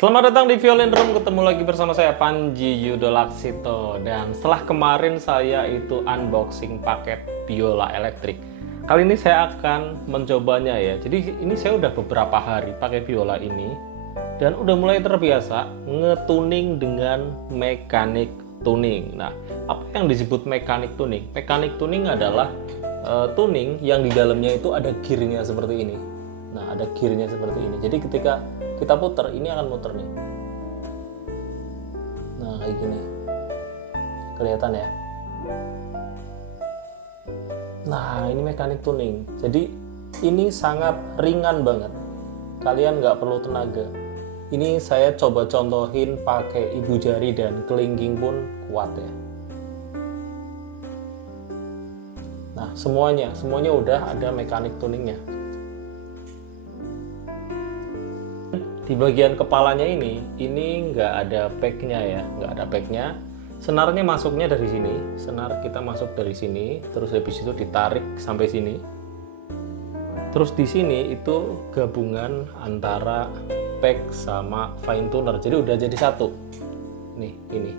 Selamat datang di Violin Room, ketemu lagi bersama saya Panji Yudolaksito. Dan setelah kemarin saya itu unboxing paket biola elektrik, kali ini saya akan mencobanya ya. Jadi ini saya udah beberapa hari pakai biola ini dan udah mulai terbiasa ngetuning dengan mekanik tuning. Nah, apa yang disebut mekanik tuning? Mekanik tuning adalah tuning yang di dalamnya itu ada gearnya seperti ini. Nah, ada gearnya seperti ini. Jadi ketika kita putar, ini akan muter nih. Nah, kayak gini. Kelihatan ya? Nah, ini mekanik tuning. Jadi, ini sangat ringan banget. Kalian nggak perlu tenaga. Ini saya coba contohin pakai ibu jari dan kelingking pun kuat ya. Nah, semuanya udah ada mekanik tuningnya. Di bagian kepalanya ini nggak ada packnya ya, nggak ada packnya. Senarnya masuknya dari sini, senar kita masuk dari sini, terus habis itu ditarik sampai sini. Terus di sini itu gabungan antara pack sama fine tuner, jadi udah jadi satu. Nih, ini.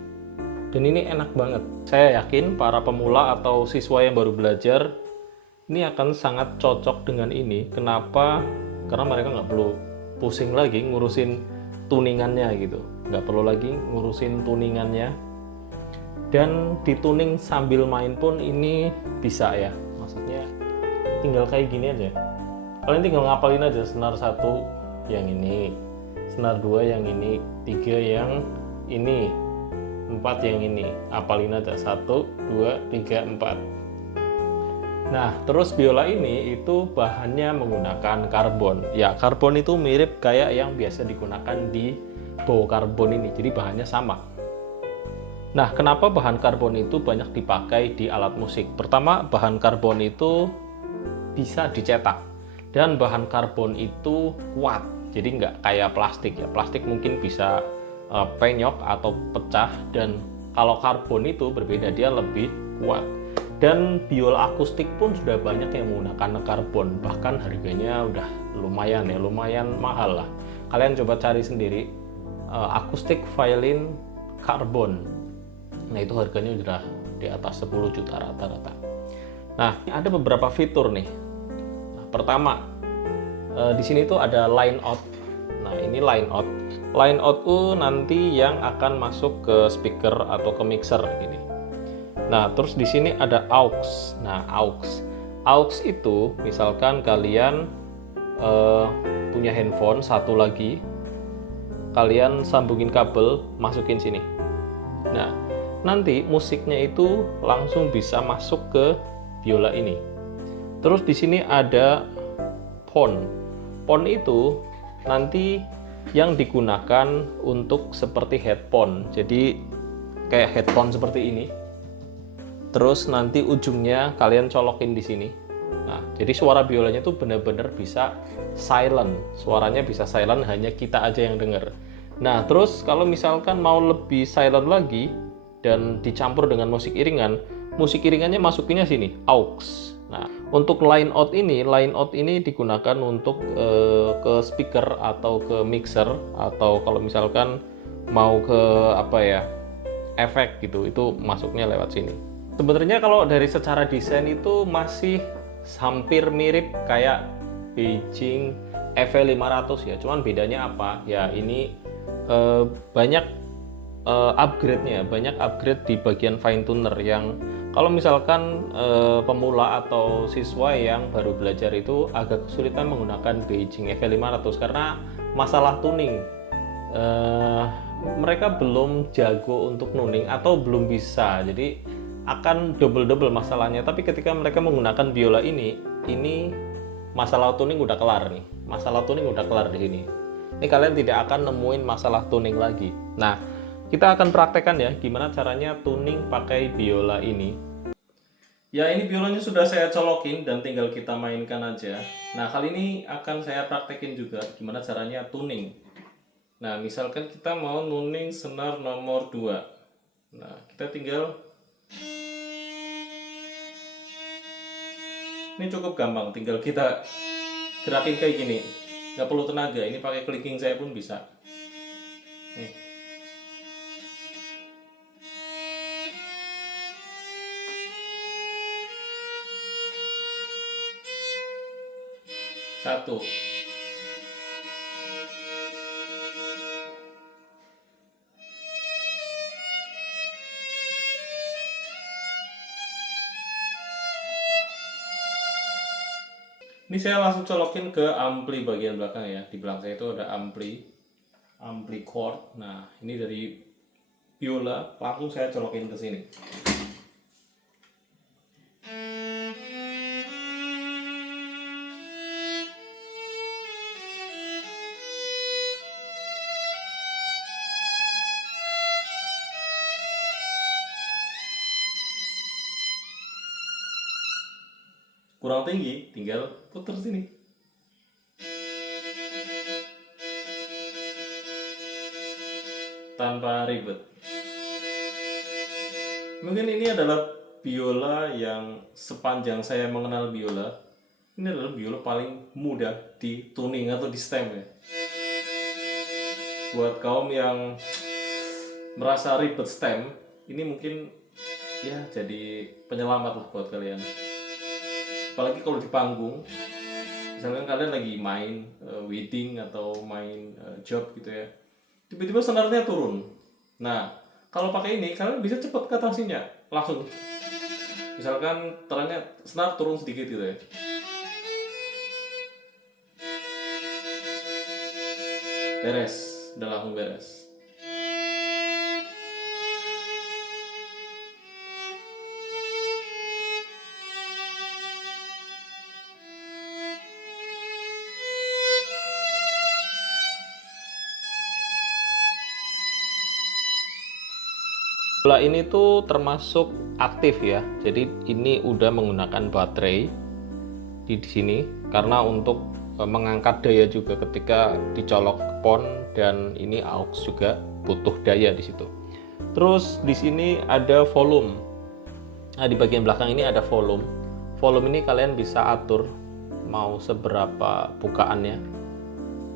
Dan ini enak banget. Saya yakin para pemula atau siswa yang baru belajar ini akan sangat cocok dengan ini. Kenapa? Karena mereka nggak perlu pusing lagi ngurusin tuningannya gitu, nggak perlu lagi ngurusin tuningannya, dan dituning sambil main pun ini bisa ya. Maksudnya tinggal kayak gini aja, kalian tinggal ngapalin aja senar satu yang ini, senar dua yang ini, tiga yang ini, empat yang ini, apalin aja 1, 2, 3, 4. Nah, terus biola ini itu bahannya menggunakan karbon. Ya, karbon itu mirip kayak yang biasa digunakan di bow karbon ini. Jadi bahannya sama. Nah, kenapa bahan karbon itu banyak dipakai di alat musik? Pertama, bahan karbon itu bisa dicetak. Dan bahan karbon itu kuat. Jadi nggak kayak plastik ya. Plastik mungkin bisa penyok atau pecah. Dan kalau karbon itu berbeda, dia lebih kuat. Dan biola akustik pun sudah banyak yang menggunakan karbon, bahkan harganya udah lumayan ya, lumayan mahal lah. Kalian coba cari sendiri akustik violin karbon. Nah, itu harganya udah di atas 10 juta rata-rata. Nah, ada beberapa fitur nih. Nah, pertama, di sini tuh ada line out. Nah, ini line out. Line out nanti yang akan masuk ke speaker atau ke mixer gini. Nah, terus di sini ada aux. Nah, aux itu misalkan kalian punya handphone satu lagi, kalian sambungin kabel, masukin sini. Nah, nanti musiknya itu langsung bisa masuk ke biola ini. Terus di sini ada pon. Pon itu nanti yang digunakan untuk seperti headphone. Jadi kayak headphone seperti ini. Terus nanti ujungnya kalian colokin di sini. Nah, jadi suara biolanya tuh benar-benar bisa silent. Suaranya bisa silent, hanya kita aja yang denger. Nah, terus kalau misalkan mau lebih silent lagi dan dicampur dengan musik iringannya masukinnya sini, aux. Nah, untuk line out ini digunakan untuk ke speaker atau ke mixer, atau kalau misalkan mau ke apa ya, efek gitu, itu masuknya lewat sini. Sebenarnya kalau dari secara desain itu masih hampir mirip kayak Beijing EV500 ya. Cuman bedanya apa? Ya ini banyak upgrade-nya, banyak upgrade di bagian fine tuner yang kalau misalkan pemula atau siswa yang baru belajar itu agak kesulitan menggunakan Beijing EV500 karena masalah tuning. Mereka belum jago untuk tuning atau belum bisa, jadi akan double masalahnya. Tapi ketika mereka menggunakan biola ini masalah tuning udah kelar nih. Masalah tuning udah kelar di sini. Ini kalian tidak akan nemuin masalah tuning lagi. Nah, kita akan praktekkan ya gimana caranya tuning pakai biola ini. Ya, ini biolanya sudah saya colokin dan tinggal kita mainkan aja. Nah, kali ini akan saya praktekin juga gimana caranya tuning. Nah, misalkan kita mau tuning senar nomor 2. Nah, kita tinggal, ini cukup gampang, tinggal kita gerakin kayak gini, nggak perlu tenaga. Ini pakai clicking saya pun bisa. Nih. Satu. Ini saya langsung colokin ke ampli bagian belakang ya. Di belakang saya itu ada ampli chord. Nah, ini dari biola, langsung saya colokin ke sini. Kurang tinggi, tinggal puter sini. Tanpa ribet. Mungkin ini adalah biola yang sepanjang saya mengenal biola, ini adalah biola paling mudah di tuning atau di stem ya. Buat kaum yang merasa ribet stem, ini mungkin ya jadi penyelamat lah buat kalian. Apalagi kalau di panggung, misalkan kalian lagi main wedding atau main job gitu ya, tiba-tiba senarnya turun. Nah, kalau pakai ini kalian bisa cepat ke atasinya langsung. Misalkan ternyata senar turun sedikit gitu ya, beres, udah langsung beres. Bola ini tuh termasuk aktif ya, jadi ini udah menggunakan baterai di sini karena untuk mengangkat daya juga ketika dicolok ke pon, dan ini aux juga butuh daya di situ. Terus di sini ada volume. Nah, di bagian belakang ini ada volume. Volume ini kalian bisa atur mau seberapa bukaannya.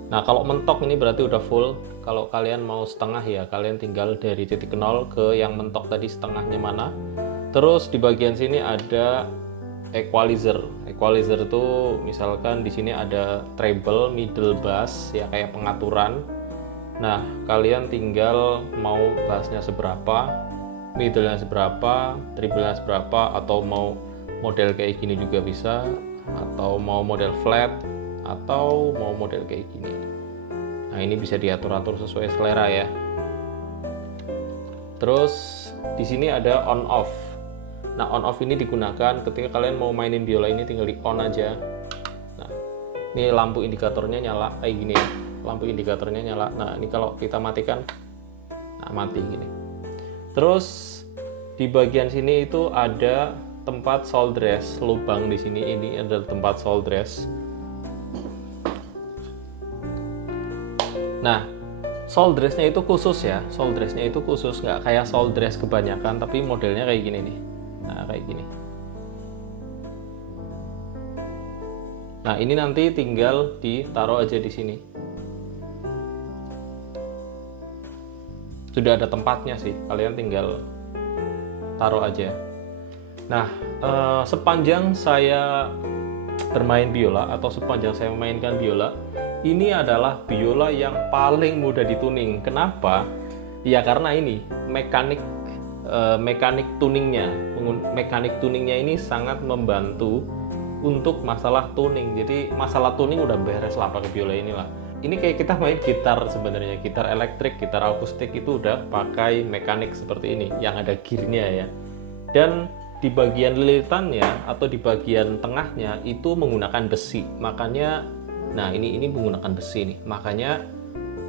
Nah, kalau mentok ini berarti udah full. Kalau kalian mau setengah ya, kalian tinggal dari titik 0 ke yang mentok tadi setengahnya mana. Terus di bagian sini ada equalizer. Equalizer itu misalkan di sini ada treble, middle, bass ya, kayak pengaturan. Nah, kalian tinggal mau bassnya seberapa, middle-nya seberapa, treble-nya seberapa, atau mau model kayak gini juga bisa, atau mau model flat, atau mau model kayak gini. Nah, ini bisa diatur-atur sesuai selera ya. Terus di sini ada on off. Nah, on off ini digunakan ketika kalian mau mainin biola ini, tinggal di on aja. Nah, ini lampu indikatornya nyala kayak gini ya. Lampu indikatornya nyala. Nah, ini kalau kita matikan, nah mati gini. Terus di bagian sini itu ada tempat soul dress, lubang di sini, ini adalah tempat soul dress. Nah, soul dressnya itu khusus ya, soul dressnya itu khusus, nggak kayak soul dress kebanyakan, tapi modelnya kayak gini nih. Nah, kayak gini. Nah, ini nanti tinggal ditaruh aja di sini. Sudah ada tempatnya sih, kalian tinggal taruh aja. Nah, sepanjang saya bermain biola atau sepanjang saya memainkan biola, ini adalah biola yang paling mudah dituning. Kenapa? Ya karena ini mekanik tuningnya. Mekanik tuningnya ini sangat membantu untuk masalah tuning. Jadi masalah tuning udah beres lah pakai biola inilah. Ini kayak kita main gitar sebenarnya, gitar elektrik, gitar akustik itu udah pakai mekanik seperti ini yang ada gearnya ya. Dan di bagian lilitannya atau di bagian tengahnya itu menggunakan besi. Makanya nah ini menggunakan besi nih. Makanya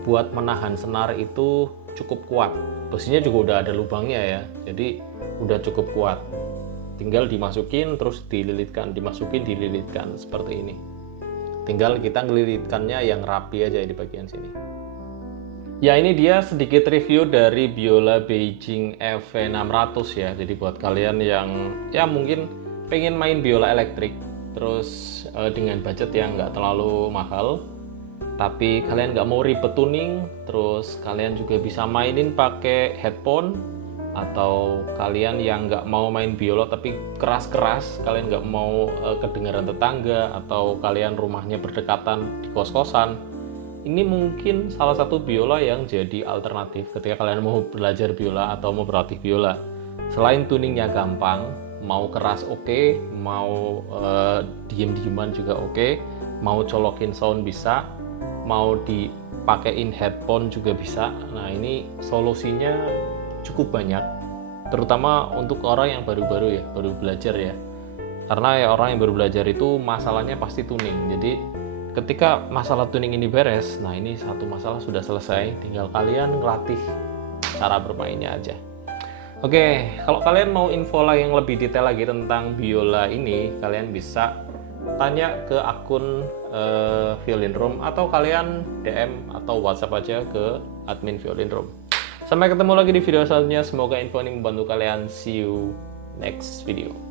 buat menahan senar itu cukup kuat. Besinya juga udah ada lubangnya ya. Jadi udah cukup kuat. Tinggal dimasukin terus dililitkan, dimasukin dililitkan seperti ini. Tinggal kita ngelilitkannya yang rapi aja di bagian sini. Ya, ini dia sedikit review dari biola Beijing EV600 ya. Jadi buat kalian yang ya mungkin pengen main biola elektrik terus dengan budget yang nggak terlalu mahal, tapi kalian nggak mau ribet tuning, terus kalian juga bisa mainin pakai headphone, atau kalian yang nggak mau main biola tapi keras-keras, kalian nggak mau kedengaran tetangga, atau kalian rumahnya berdekatan di kos-kosan, ini mungkin salah satu biola yang jadi alternatif ketika kalian mau belajar biola atau mau berlatih biola. Selain tuningnya gampang, mau keras oke, mau diem-dieman juga oke, mau colokin sound bisa, mau dipakein headphone juga bisa. Nah, ini solusinya cukup banyak, terutama untuk orang yang baru-baru ya, baru belajar ya. Karena ya orang yang baru belajar itu masalahnya pasti tuning. Jadi ketika masalah tuning ini beres, nah ini satu masalah sudah selesai, tinggal kalian ngelatih cara bermainnya aja. Oke, kalau kalian mau info yang lebih detail lagi tentang biola ini, kalian bisa tanya ke akun Violin Room, atau kalian DM atau WhatsApp aja ke admin Violin Room. Sampai ketemu lagi di video selanjutnya. Semoga info ini membantu kalian. See you next video.